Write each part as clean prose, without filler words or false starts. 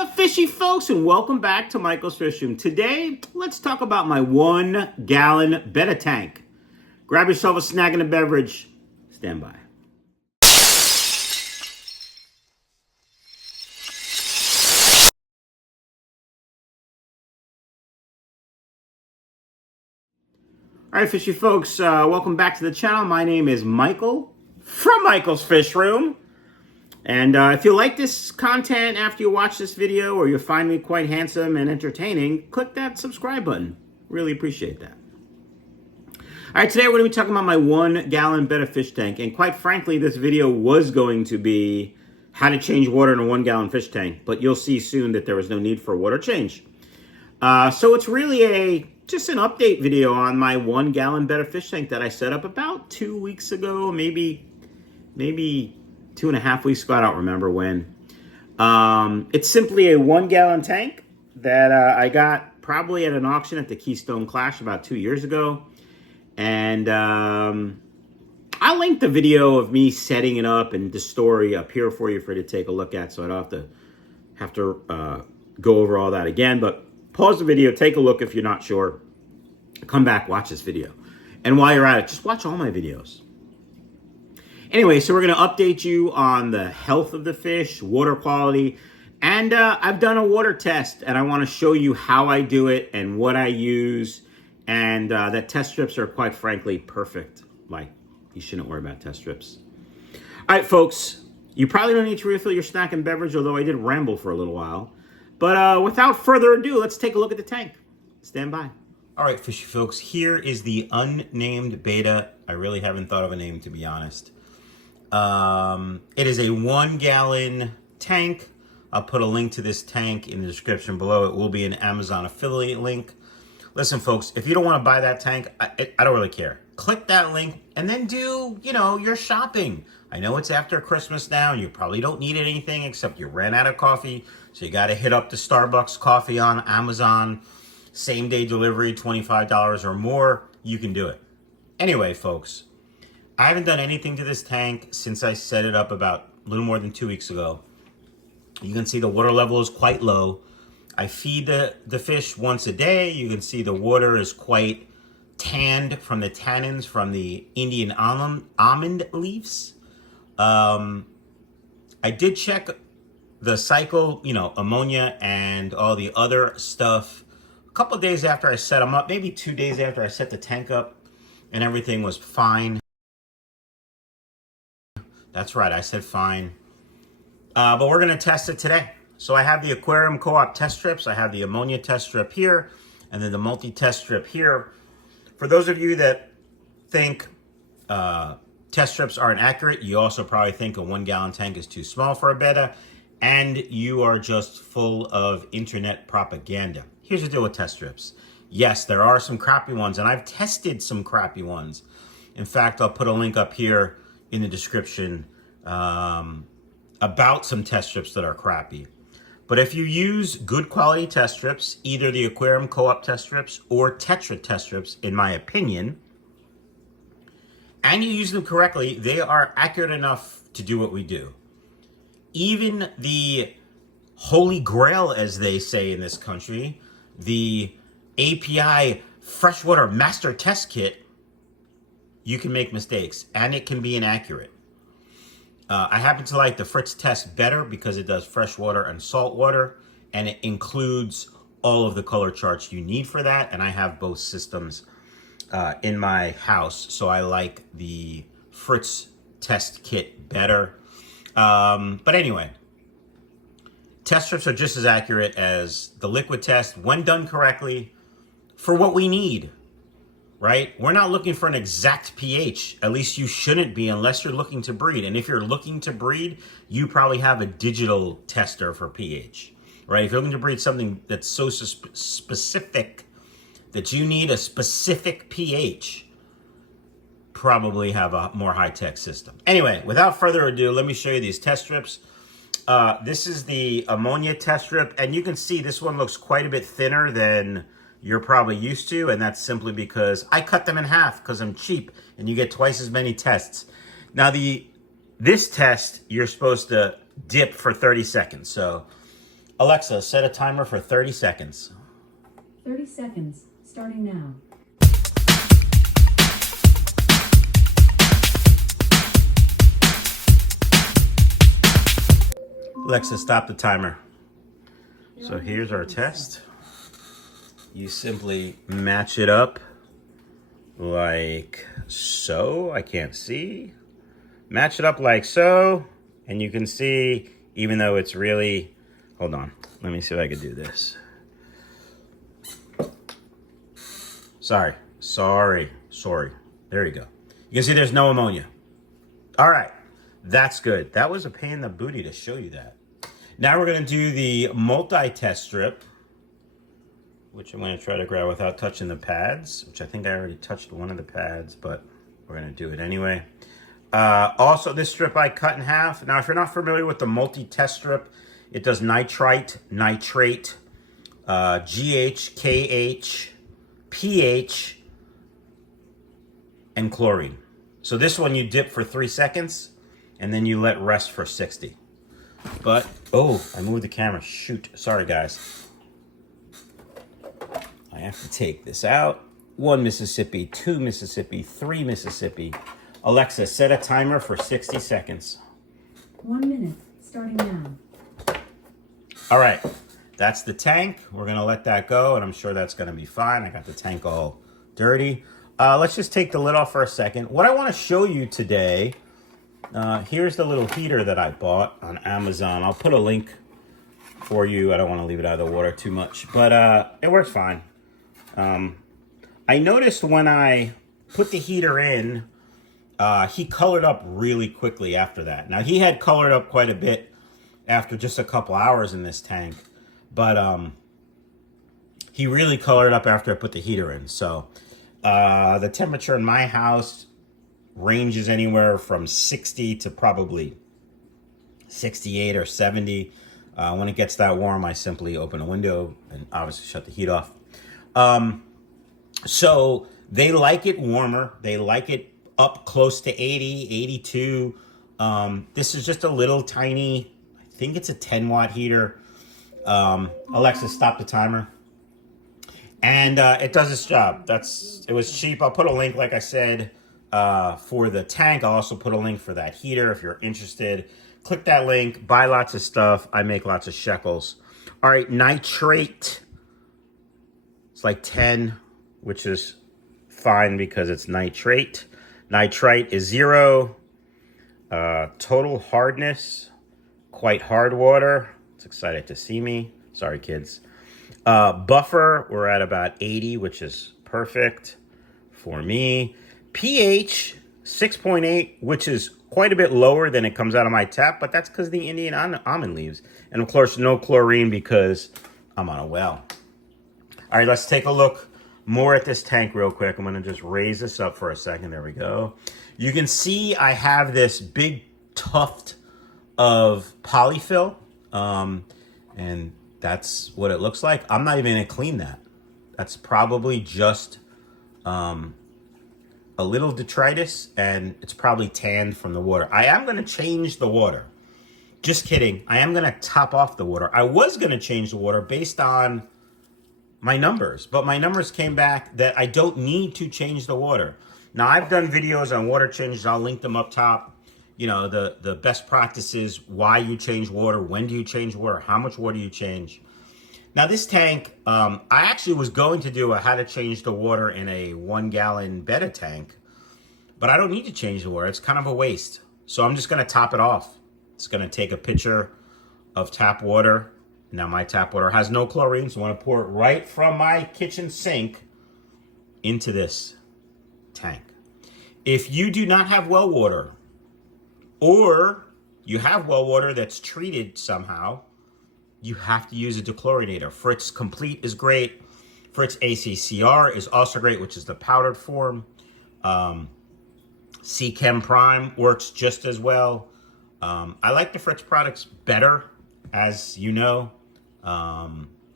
Hiya, fishy folks, and welcome back to Michael's Fish Room. Today, let's talk about my 1 gallon Betta tank. Grab yourself a snack and a beverage. Stand by. All right, fishy folks, welcome back to the channel. My name is Michael from Michael's Fish Room. And if you like this content after you watch this video, or you find me quite handsome and entertaining, click that subscribe button. Really appreciate that. All right, today we're going to be talking about my 1 gallon Betta fish tank. And quite frankly, this video was going to be how to change water in a 1 gallon fish tank. But you'll see soon that there was no need for water change. So it's really just an update video on my 1 gallon Betta fish tank that I set up about 2 weeks ago, maybe 2.5 weeks ago, I don't remember when. It's simply a 1 gallon tank that I got probably at an auction at the Keystone Clash about 2 years ago. And I'll link the video of me setting it up and the story up here for you to take a look at, so I don't have to go over all that again. But pause the video, take a look if you're not sure. Come back, watch this video. And while you're at it, just watch all my videos. Anyway, so we're going to update you on the health of the fish, water quality, and I've done a water test, and I want to show you how I do it and what I use, and that test strips are, quite frankly, perfect. Like, you shouldn't worry about test strips. All right, folks, you probably don't need to refill your snack and beverage, although I did ramble for a little while. But without further ado, let's take a look at the tank. Stand by. All right, fishy folks, here is the unnamed Betta. I really haven't thought of a name, to be honest. It is a 1 gallon tank. I'll put a link to this tank in the description below. It will be an Amazon affiliate link. Listen, folks, if you don't want to buy that tank, I don't really care. Click that link and then do, your shopping. I know it's after Christmas now and you probably don't need anything except you ran out of coffee. So you got to hit up the Starbucks coffee on Amazon. Same day delivery, $25 or more. You can do it. Anyway, folks, I haven't done anything to this tank since I set it up about a little more than 2 weeks ago. You can see the water level is quite low. I feed the fish once a day. You can see the water is quite tanned from the tannins from the Indian almond leaves. I did check the cycle, ammonia and all the other stuff a couple of days after I set them up, maybe 2 days after I set the tank up, and everything was fine. That's right, I said fine. But we're going to test it today. So I have the Aquarium Co Op test strips. I have the ammonia test strip here, and then the multi-test strip here. For those of you that think test strips aren't accurate, you also probably think a 1 gallon tank is too small for a Betta, and you are just full of internet propaganda. Here's the deal with test strips. Yes, there are some crappy ones, and I've tested some crappy ones. In fact, I'll put a link up here in the description about some test strips that are crappy. But if you use good quality test strips, either the Aquarium Co Op test strips or Tetra test strips, in my opinion, and you use them correctly, they are accurate enough to do what we do. Even the Holy Grail, as they say in this country, the API Freshwater Master Test Kit, you can make mistakes and it can be inaccurate. I happen to like the Fritz test better because it does freshwater and saltwater, and it includes all of the color charts you need for that. And I have both systems in my house, so I like the Fritz test kit better. But anyway, test strips are just as accurate as the liquid test when done correctly for what we need. Right? We're not looking for an exact pH. At least you shouldn't be unless you're looking to breed. And if you're looking to breed, you probably have a digital tester for pH. Right? If you're looking to breed something that's so specific that you need a specific pH, probably have a more high-tech system. Anyway, without further ado, let me show you these test strips. This is the ammonia test strip, and you can see this one looks quite a bit thinner than you're probably used to, and that's simply because I cut them in half because I'm cheap and you get twice as many tests. Now this test, you're supposed to dip for 30 seconds. So Alexa, set a timer for 30 seconds. 30 seconds, starting now. Alexa, stop the timer. So here's our test. You simply match it up like so. I can't see. Match it up like so. And you can see, even though it's really, hold on. Let me see if I can do this. Sorry. There you go. You can see there's no ammonia. All right. That's good. That was a pain in the booty to show you that. Now we're going to do the multi-test strip, which I'm going to try to grab without touching the pads, which I think I already touched one of the pads, but we're going to do it anyway. Also, this strip I cut in half. Now, if you're not familiar with the multi-test strip, it does nitrite, nitrate, GH, KH, pH, and chlorine. So this one you dip for 3 seconds, and then you let rest for 60. But, oh, I moved the camera. Shoot. Sorry, guys. I have to take this out. 1 Mississippi, 2 Mississippi, 3 Mississippi. Alexa, set a timer for 60 seconds. 1 minute, starting now. All right. That's the tank. We're going to let that go, and I'm sure that's going to be fine. I got the tank all dirty. Let's just take the lid off for a second. What I want to show you today... here's the little heater that I bought on Amazon. I'll put a link for you. I don't want to leave it out of the water too much, but it works fine. I noticed when I put the heater in, he colored up really quickly after that. Now, he had colored up quite a bit after just a couple hours in this tank, but he really colored up after I put the heater in. So the temperature in my house ranges anywhere from 60 to probably 68 or 70. When it gets that warm, I simply open a window and obviously shut the heat off. So they like it warmer. They like it up close to 80, 82. This is just a little tiny, I think it's a 10-watt heater. Alexa, stop the timer. And it does its job. It was cheap. I'll put a link, like I said, for the tank. I'll also put a link for that heater if you're interested. Click that link, buy lots of stuff. I make lots of shekels. All right, nitrate. It's like 10, which is fine because it's nitrate. Nitrite is 0. Total hardness, quite hard water. It's excited to see me. Sorry, kids. Buffer, we're at about 80, which is perfect for me. pH, 6.8, which is quite a bit lower than it comes out of my tap, but that's because of the Indian almond leaves. And of course, no chlorine because I'm on a well. All right, let's take a look more at this tank real quick. I'm gonna just raise this up for a second. There we go. You can see I have this big tuft of polyfill, and that's what it looks like. I'm not even gonna clean that. That's probably just a little detritus, and it's probably tanned from the water. I am going to change the water. Just kidding. I am going to top off the water. I was going to change the water based on my numbers, but my numbers came back that I don't need to change the water. Now, I've done videos on water changes. I'll link them up top. You know, the best practices, why you change water, when do you change water, how much water you change. Now, this tank, I actually was going to do a how to change the water in a 1-gallon Betta tank, but I don't need to change the water. It's kind of a waste. So I'm just going to top it off. It's going to take a picture of tap water. Now, my tap water has no chlorine, so I want to pour it right from my kitchen sink into this tank. If you do not have well water, or you have well water that's treated somehow, you have to use a dechlorinator. Fritz Complete is great. Fritz ACCR is also great, which is the powdered form. Seachem Prime works just as well. I like the Fritz products better, as you know. I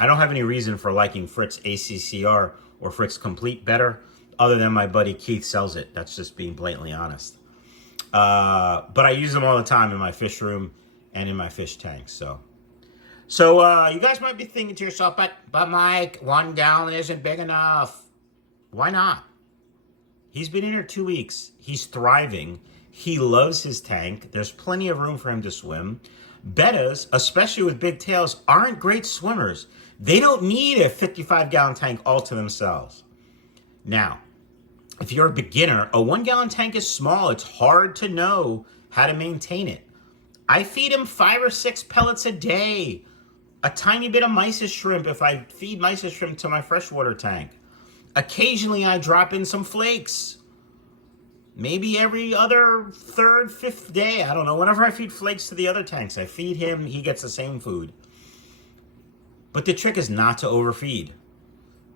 don't have any reason for liking Fritz ACCR or Fritz Complete better, other than my buddy Keith sells it. That's just being blatantly honest. But I use them all the time in my fish room and in my fish tanks. So So you guys might be thinking to yourself, but Mike, 1 gallon isn't big enough. Why not? He's been in here 2 weeks. He's thriving. He loves his tank. There's plenty of room for him to swim. Bettas, especially with big tails, aren't great swimmers. They don't need a 55-gallon tank all to themselves. Now, if you're a beginner, a 1-gallon tank is small. It's hard to know how to maintain it. I feed him 5 or 6 pellets a day. A tiny bit of mysis shrimp if I feed mysis shrimp to my freshwater tank. Occasionally, I drop in some flakes. Maybe every other 3rd, 5th day. I don't know. Whenever I feed flakes to the other tanks, I feed him. He gets the same food. But the trick is not to overfeed.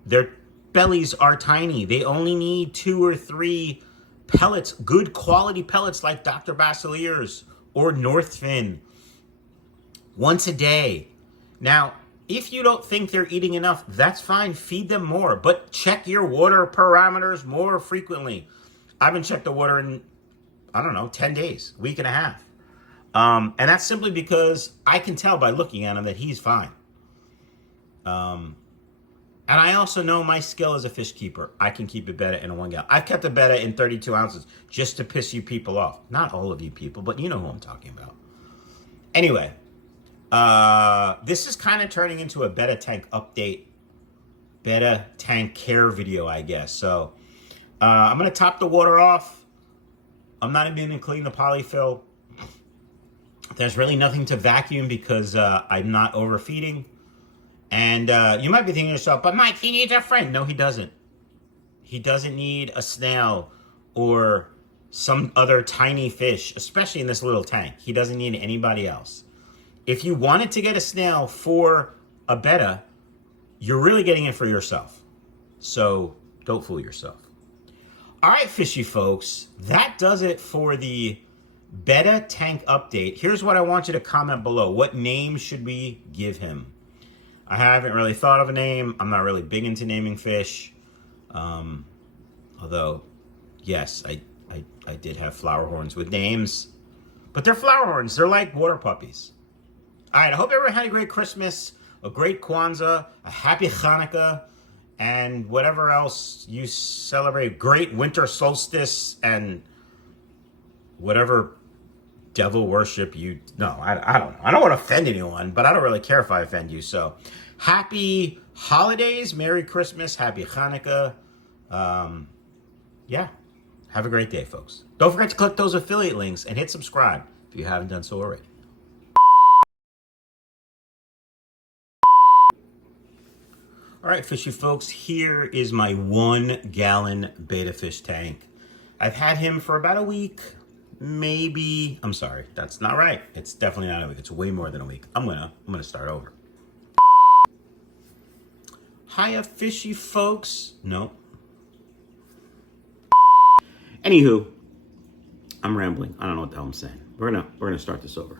Their bellies are tiny. They only need 2 or 3 pellets, good quality pellets like Dr. Basilier's or Northfin, once a day. Now, if you don't think they're eating enough, that's fine. Feed them more, but check your water parameters more frequently. I haven't checked the water in, I don't know, 10 days, week and a half. And that's simply because I can tell by looking at him that he's fine. And I also know my skill as a fish keeper. I can keep a betta in a 1 gallon. I've kept a betta in 32 ounces just to piss you people off. Not all of you people, but you know who I'm talking about. Anyway, this is kind of turning into a betta tank update, betta tank care video, I guess. So I'm going to top the water off. I'm not even going to clean the polyfill. There's really nothing to vacuum because I'm not overfeeding. And you might be thinking to yourself, but Mike, he needs a friend. No, he doesn't. He doesn't need a snail or some other tiny fish, especially in this little tank. He doesn't need anybody else. If you wanted to get a snail for a betta, you're really getting it for yourself. So don't fool yourself. All right, fishy folks, that does it for the betta tank update. Here's what I want you to comment below. What name should we give him? I haven't really thought of a name. I'm not really big into naming fish. Although, yes, I did have flower horns with names. But they're flower horns. They're like water puppies. All right, I hope everyone had a great Christmas, a great Kwanzaa, a happy Hanukkah, and whatever else you celebrate. Great winter solstice and whatever devil worship you... No, I don't know. I don't want to offend anyone, but I don't really care if I offend you. So, happy holidays, Merry Christmas, Happy Hanukkah. Yeah, have a great day, folks. Don't forget to click those affiliate links and hit subscribe if you haven't done so already. All right, fishy folks, here is my 1 gallon betta fish tank. I've had him for about a week. Maybe, I'm sorry, that's not right. It's definitely not a week. It's way more than a week. I'm gonna start over. Hiya, fishy folks. No. Anywho, I'm rambling. I don't know what the hell I'm saying. We're gonna start this over.